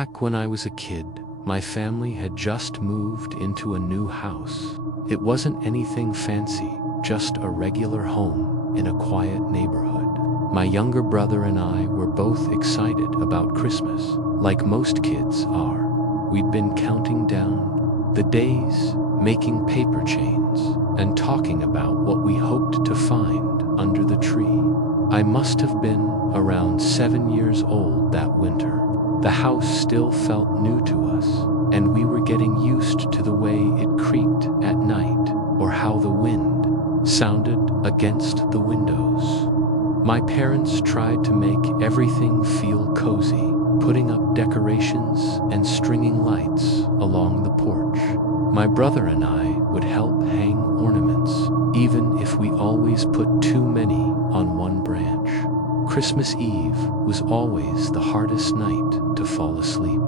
Back when I was a kid, my family had just moved into a new house. It wasn't anything fancy, just a regular home in a quiet neighborhood. My younger brother and I were both excited about Christmas, like most kids are. We'd been counting down the days, making paper chains, and talking about what we hoped to find under the tree. I must have been around 7 years old that winter. The house still felt new to us, and we were getting used to the way it creaked at night or how the wind sounded against the windows. My parents tried to make everything feel cozy, putting up decorations and stringing lights along the porch. My brother and I would help hang ornaments, even if we always put too many on one branch. Christmas Eve was always the hardest night to fall asleep.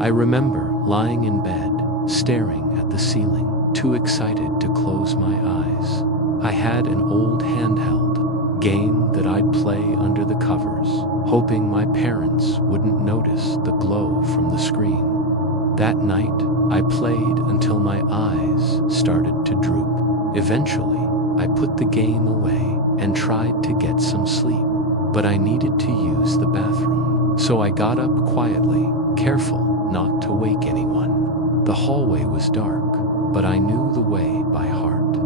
I remember lying in bed, staring at the ceiling, too excited to close my eyes. I had an old handheld game that I'd play under the covers, hoping my parents wouldn't notice the glow from the screen. That night, I played until my eyes started to droop. Eventually, I put the game away and tried to get some sleep, but I needed to use the bathroom. So I got up quietly, careful not to wake anyone. The hallway was dark, but I knew the way by heart.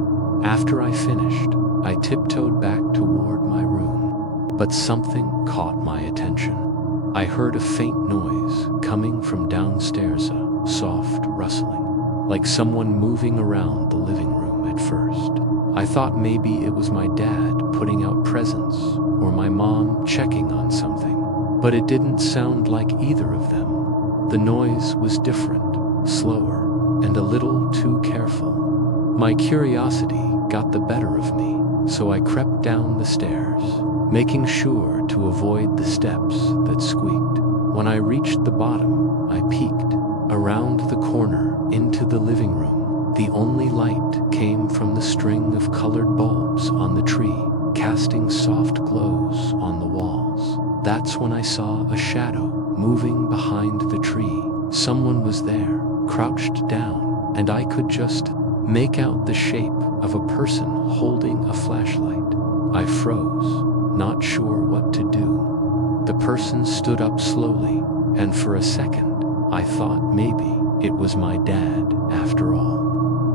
After I finished, I tiptoed back toward my room, but something caught my attention. I heard a faint noise coming from downstairs, a soft rustling, like someone moving around the living room at first. I thought maybe it was my dad putting out presents or my mom checking on something, but it didn't sound like either of them. The noise was different, slower, and a little too careful. My curiosity got the better of me, so I crept down the stairs, making sure to avoid the steps that squeaked. When I reached the bottom, I peeked around the corner into the living room. The only light came from the string of colored bulbs on the tree, casting soft glows on the walls. That's when I saw a shadow moving behind the tree. Someone was there, crouched down, and I could just make out the shape of a person holding a flashlight. I froze, not sure what to do. The person stood up slowly, and for a second, I thought maybe it was my dad after all.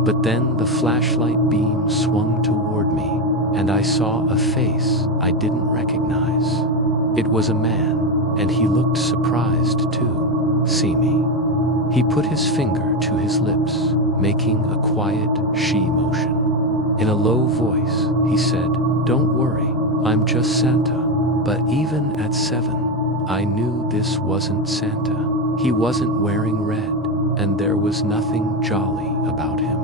But then the flashlight beam swung toward me, and I saw a face I didn't recognize. It was a man, and he looked surprised to see me. He put his finger to his lips, making a quiet she motion. In a low voice, he said, "Don't worry, I'm just Santa." But even at 7, I knew this wasn't Santa. He wasn't wearing red, and there was nothing jolly about him.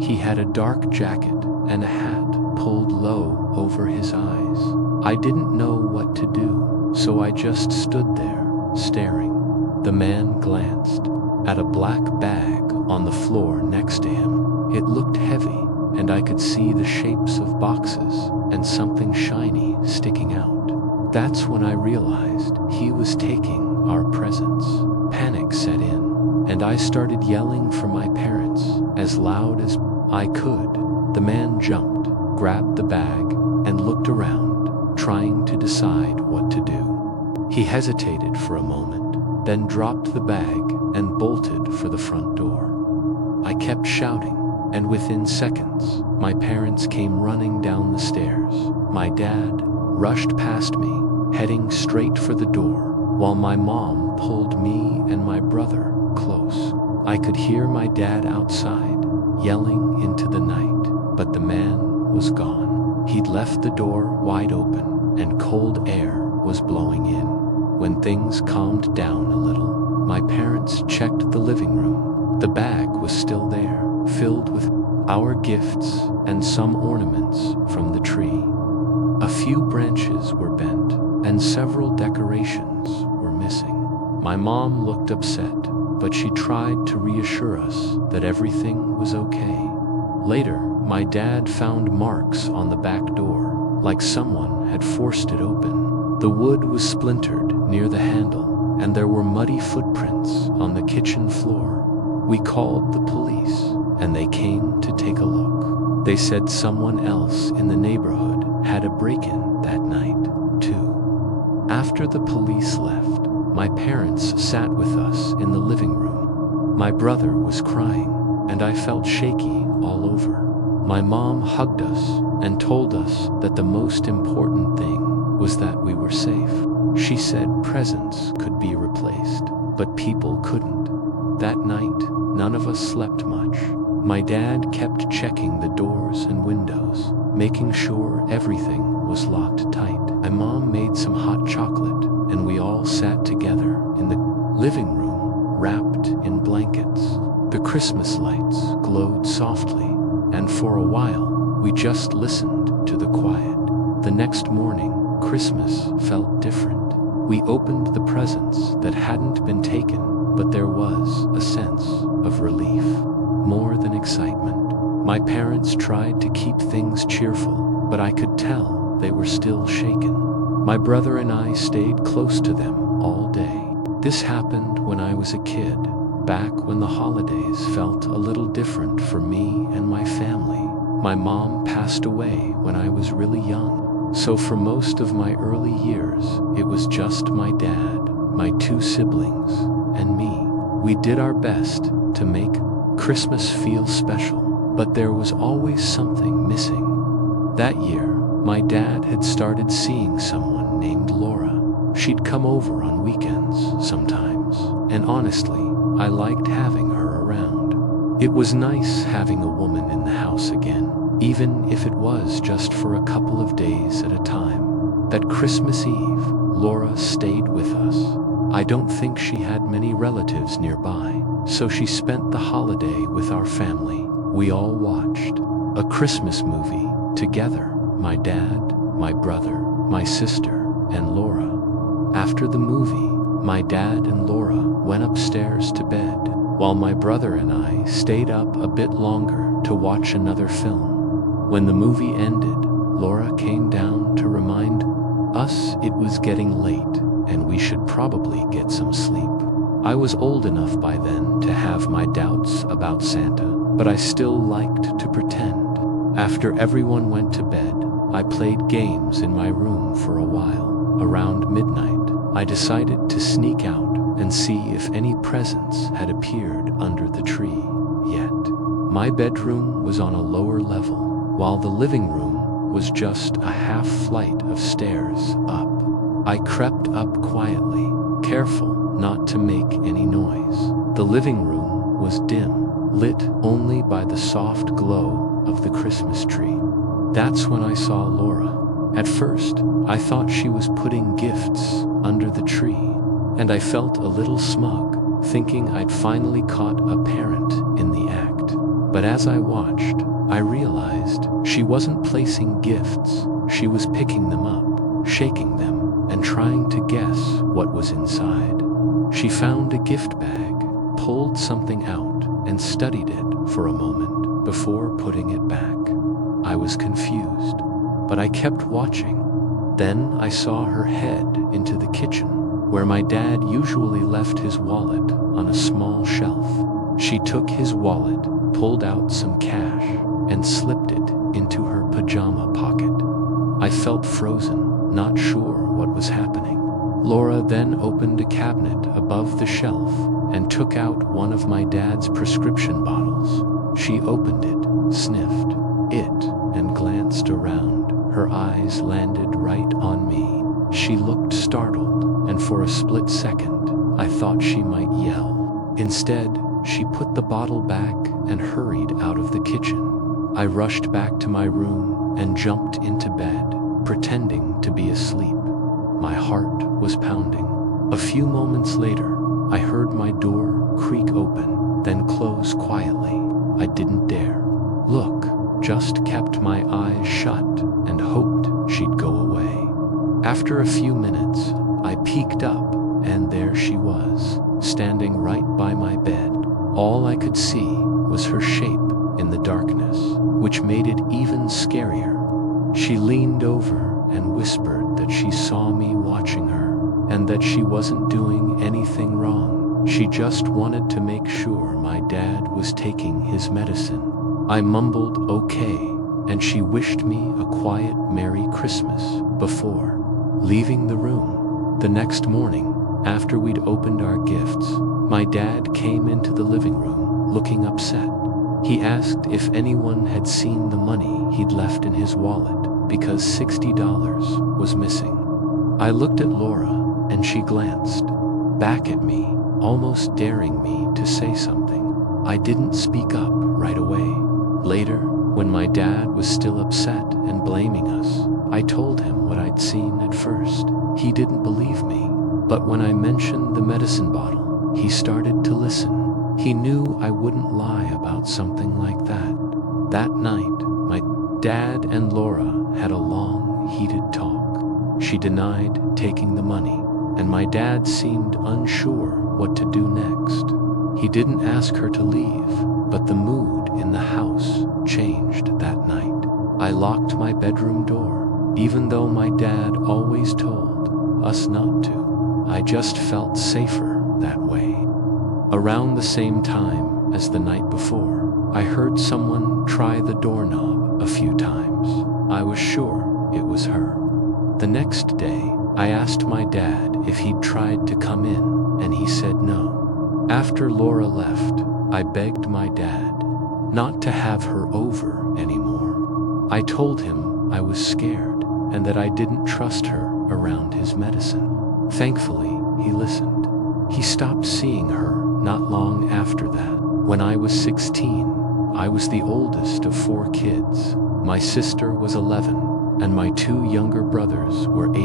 He had a dark jacket and a hat pulled low over his eyes. I didn't know what to do, so I just stood there, staring. The man glanced at a black bag on the floor next to him. It looked heavy, and I could see the shapes of boxes and something shiny sticking out. That's when I realized he was taking our presents. Panic set in, and I started yelling for my parents as loud as I could. The man jumped, grabbed the bag, and looked around, trying to decide what to do. He hesitated for a moment, then dropped the bag and bolted for the front door. I kept shouting, and within seconds, my parents came running down the stairs. My dad rushed past me, heading straight for the door, while my mom pulled me and my brother close. I could hear my dad outside, yelling into the night, but the man was gone. He'd left the door wide open, and cold air was blowing in. When things calmed down a little, my parents checked the living room. The bag was still there, filled with our gifts and some ornaments from the tree. A few branches were bent, and several decorations were missing. My mom looked upset, but she tried to reassure us that everything was okay. Later, my dad found marks on the back door, like someone had forced it open. The wood was splintered near the handle, and there were muddy footprints on the kitchen floor. We called the police, and they came to take a look. They said someone else in the neighborhood had a break-in that night, too. After the police left, my parents sat with us in the living room. My brother was crying, and I felt shaky all over. My mom hugged us and told us that the most important thing was that we were safe. She said presents could be replaced, but people couldn't. That night, none of us slept much. My dad kept checking the doors and windows, making sure everything was locked tight. My mom made some hot chocolate, and we all sat together in the living room, wrapped in blankets. The Christmas lights glowed softly, and for a while, we just listened to the quiet. The next morning, Christmas felt different. We opened the presents that hadn't been taken, but there was a sense of relief, more than excitement. My parents tried to keep things cheerful, but I could tell they were still shaken. My brother and I stayed close to them all day. This happened when I was a kid, back when the holidays felt a little different for me and my family. My mom passed away when I was really young, so for most of my early years, it was just my dad, my two siblings, and me. We did our best to make Christmas feel special, but there was always something missing. That year, my dad had started seeing someone named Laura. She'd come over on weekends sometimes, and honestly, I liked having her around. It was nice having a woman in the house again, even if it was just for a couple of days at a time. That Christmas Eve, Laura stayed with us. I don't think she had many relatives nearby, so she spent the holiday with our family. We all watched a Christmas movie together, my dad, my brother, my sister, and Laura. After the movie, my dad and Laura went upstairs to bed, while my brother and I stayed up a bit longer to watch another film. When the movie ended, Laura came down to remind us it was getting late and we should probably get some sleep. I was old enough by then to have my doubts about Santa, but I still liked to pretend. After everyone went to bed, I played games in my room for a while. Around midnight, I decided to sneak out and see if any presents had appeared under the tree yet. My bedroom was on a lower level, while the living room was just a half flight of stairs up. I crept up quietly, careful not to make any noise. The living room was dim, lit only by the soft glow of the Christmas tree. That's when I saw Laura. At first, I thought she was putting gifts under the tree, and I felt a little smug, thinking I'd finally caught a parent in the act. But as I watched, I realized she wasn't placing gifts. She was picking them up, shaking them, and trying to guess what was inside. She found a gift bag, pulled something out, and studied it for a moment before putting it back. I was confused, but I kept watching. Then I saw her head into the kitchen, where my dad usually left his wallet on a small shelf. She took his wallet, pulled out some cash, and slipped it into her pajama pocket. I felt frozen, not sure what was happening. Laura then opened a cabinet above the shelf and took out one of my dad's prescription bottles. She opened it, sniffed it, and glanced around. Her eyes landed right on me. She looked startled, and for a split second, I thought she might yell. Instead, she put the bottle back and hurried out of the kitchen. I rushed back to my room and jumped into bed, pretending to be asleep. My heart was pounding. A few moments later, I heard my door creak open, then close quietly. I didn't dare look, just kept my eyes shut and hoped she'd go away. After a few minutes, I peeked up, and there she was, standing right by my bed. All I could see was her shape in the darkness, which made it even scarier. She leaned over and whispered that she saw me watching her, and that she wasn't doing anything wrong. She just wanted to make sure my dad was taking his medicine. I mumbled okay, and she wished me a quiet Merry Christmas before leaving the room. The next morning, after we'd opened our gifts, my dad came into the living room looking upset. He asked if anyone had seen the money he'd left in his wallet because $60 was missing. I looked at Laura and she glanced back at me, almost daring me to say something. I didn't speak up right away. Later, when my dad was still upset and blaming us, I told him what I'd seen at first. He didn't believe me, but when I mentioned the medicine bottle, he started to listen. He knew I wouldn't lie about something like that. That night, my dad and Laura had a long, heated talk. She denied taking the money, and my dad seemed unsure what to do next. He didn't ask her to leave, but the mood in the house changed that night. I locked my bedroom door, even though my dad always told us not to. I just felt safer that way. Around the same time as the night before, I heard someone try the doorknob a few times. I was sure it was her. The next day, I asked my dad if he'd tried to come in, and he said no. After Laura left, I begged my dad not to have her over anymore. I told him I was scared and that I didn't trust her around his medicine. Thankfully, he listened. He stopped seeing her not long after that. When I was 16, I was the oldest of 4 kids. My sister was 11, and my 2 younger brothers were 8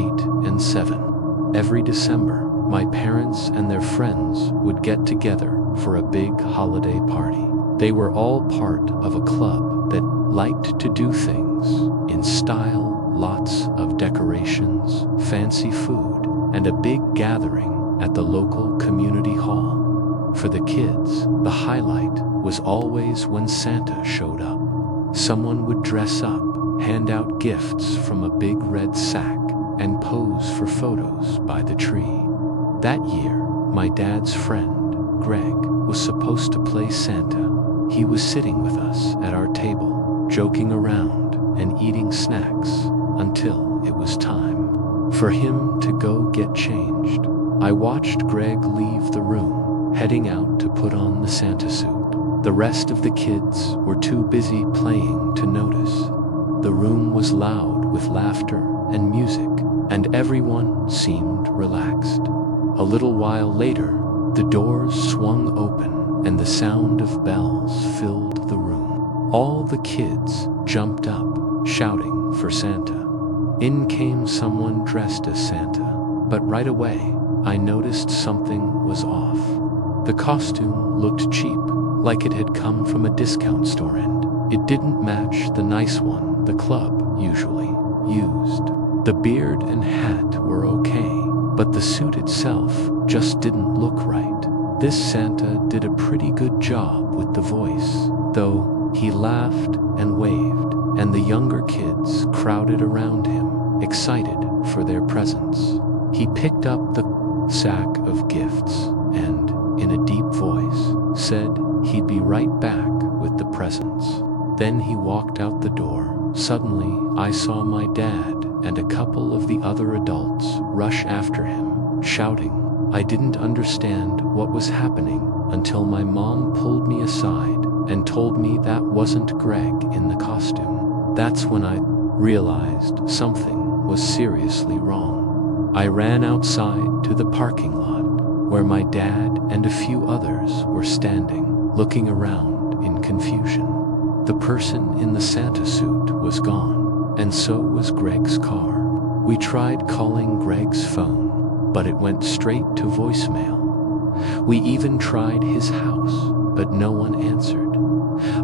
and 7. Every December, my parents and their friends would get together for a big holiday party. They were all part of a club that liked to do things in style, lots of decorations, fancy food, and a big gathering at the local community hall. For the kids, the highlight was always when Santa showed up. Someone would dress up, hand out gifts from a big red sack, and pose for photos by the tree. That year, my dad's friend, Greg, was supposed to play Santa. He was sitting with us at our table, joking around and eating snacks until it was time for him to go get changed. I watched Greg leave the room, heading out to put on the Santa suit. The rest of the kids were too busy playing to notice. The room was loud with laughter and music, and everyone seemed relaxed. A little while later, the doors swung open and the sound of bells filled the room. All the kids jumped up, shouting for Santa. In came someone dressed as Santa, but right away, I noticed something was off. The costume looked cheap, like it had come from a discount store, and it didn't match the nice one the club usually used. The beard and hat were okay, but the suit itself just didn't look right. This Santa did a pretty good job with the voice, though. He laughed and waved, and the younger kids crowded around him, excited for their presents. He picked up the sack of gifts and, in a deep voice, said he'd be right back with the presents. Then he walked out the door. Suddenly, I saw my dad and a couple of the other adults rush after him, shouting. I didn't understand what was happening until my mom pulled me aside and told me that wasn't Greg in the costume. That's when I realized something was seriously wrong. I ran outside to the parking lot where my dad and a few others were standing, looking around in confusion. The person in the Santa suit was gone, and so was Greg's car. We tried calling Greg's phone, but it went straight to voicemail. We even tried his house, but no one answered.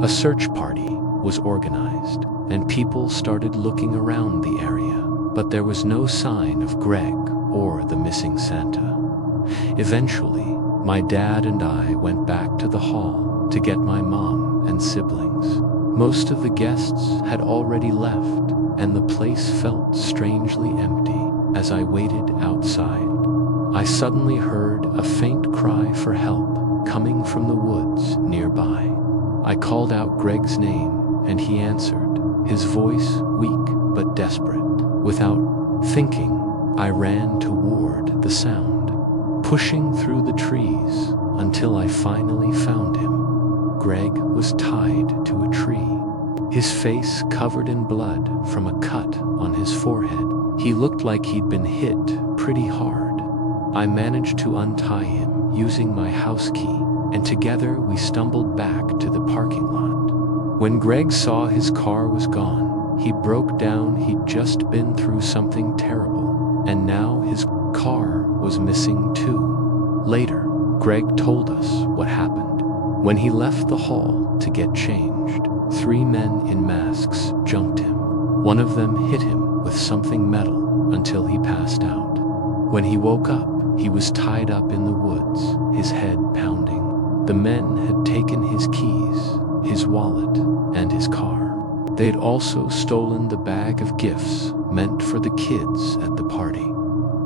A search party was organized, and people started looking around the area, but there was no sign of Greg or the missing Santa. Eventually, my dad and I went back to the hall to get my mom and siblings. Most of the guests had already left, and the place felt strangely empty as I waited outside. I suddenly heard a faint cry for help coming from the woods nearby. I called out Greg's name, and he answered, his voice weak but desperate. Without thinking, I ran toward the sound, pushing through the trees until I finally found him. Greg was tied to a tree, his face covered in blood from a cut on his forehead. He looked like he'd been hit pretty hard. I managed to untie him using my house key, and together we stumbled back to the parking lot. When Greg saw his car was gone, he broke down. He'd just been through something terrible, and now his car was missing too. Later, Greg told us what happened. When he left the hall to get changed, 3 men in masks jumped him. One of them hit him with something metal until he passed out. When he woke up, he was tied up in the woods, his head pounding. The men had taken his keys, his wallet, and his car. They had also stolen the bag of gifts meant for the kids at the party.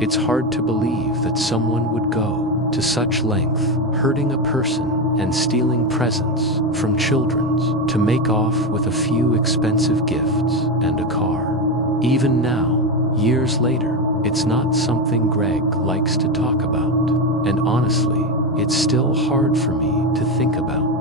It's hard to believe that someone would go to such length, hurting a person and stealing presents from children to make off with a few expensive gifts and a car. Even now, years later, it's not something Greg likes to talk about, and honestly, it's still hard for me to think about.